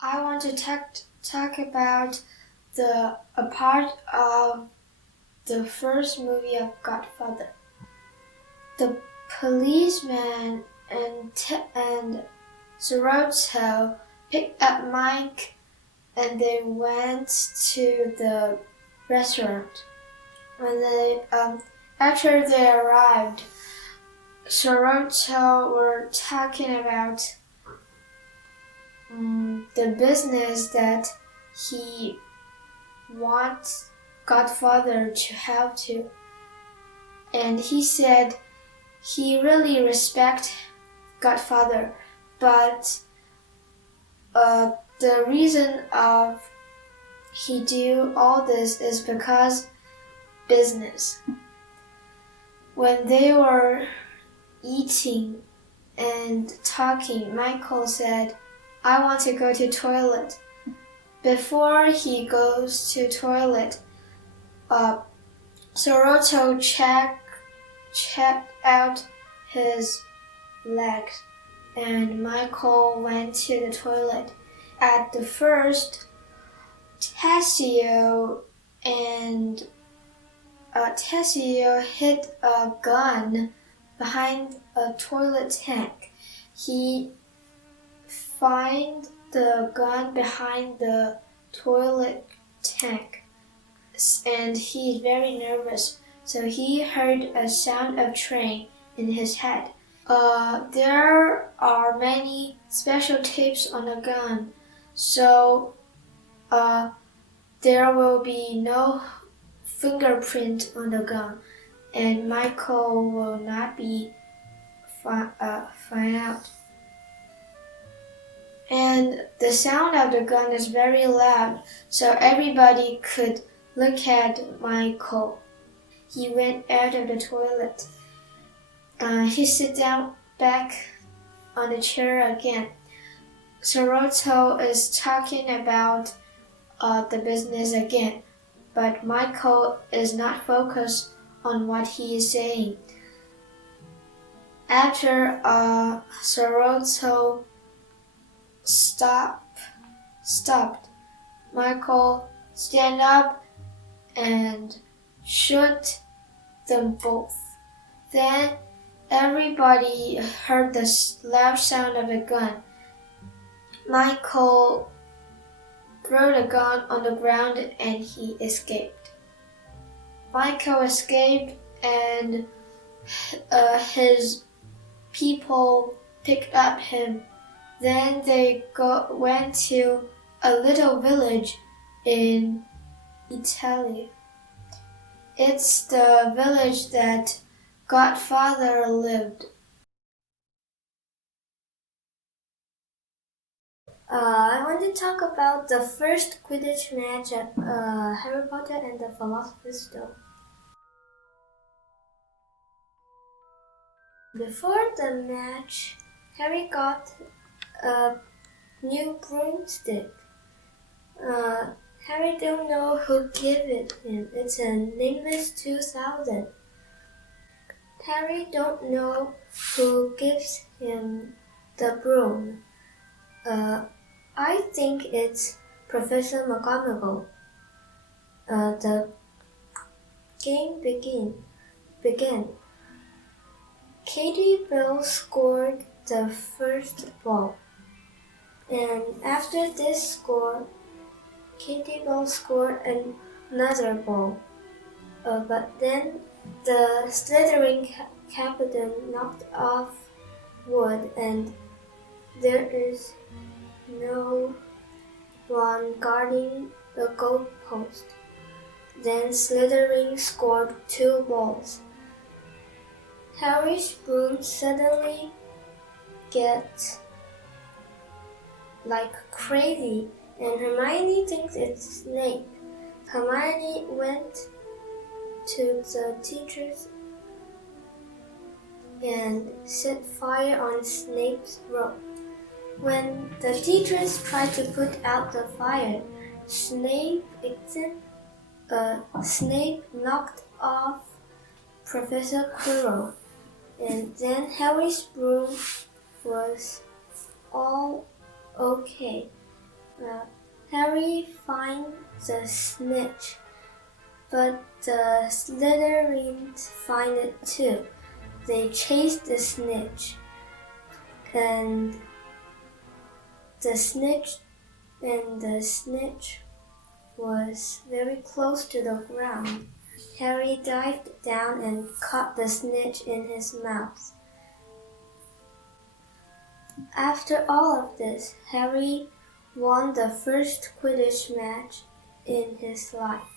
I want to talk about a part of the first movie of Godfather. The policeman and Soroto picked up Mike and they went to the restaurant. After they arrived, Soroto were talking about the business that he wants Godfather to help to. And he said he really respects Godfather, but the reason of he do all this is because business. When they were eating and talking, Michael said, I want to go to toilet. Before he goes to toilet, Soroto checked out his legs, and Michael went to the toilet. At the first, Tessio hid a gun behind a toilet tank. He found the gun behind the toilet tank, and he's very nervous. So he heard a sound of train in his head. There are many special tapes on the gun, so there will be no fingerprint on the gun, and Michael will not be found out. And the sound of the gun is very loud, so everybody could look at Michael. He went out of the toilet. He sat down back on the chair again. Soroto is talking about the business again, but Michael is not focused on what he is saying. After Soroto stopped, Michael stand up and shoot them both. Then everybody heard the loud sound of a gun. Michael threw the gun on the ground and he escaped. Michael escaped and his people picked up him. Then they went to a little village in Italy. It's the village that Godfather lived. I want to talk about the first Quidditch match at Harry Potter and the Philosopher's Stone. Before the match, Harry got a new broomstick. Harry don't know who gave it him. It's a nameless 2000. Harry don't know who gives him the broom. I think it's Professor McGonagall. The game began. Katie Bell scored the first ball. And after this score, Katie Bell scored another ball. But then the Slytherin captain knocked off wood and there is no one guarding the goalpost. Then Slytherin scored 2 balls. Harry's broom suddenly gets like crazy, and Hermione thinks it's Snape. Hermione went to the teachers and set fire on Snape's robe. When the teachers tried to put out the fire, Snape knocked off Professor Quirrell, and then Harry's broom was all okay. Harry finds the snitch, but the Slytherins find it too. They chase the snitch, and the snitch was very close to the ground. Harry dived down and caught the snitch in his mouth. After all of this, Harry won the first Quidditch match in his life.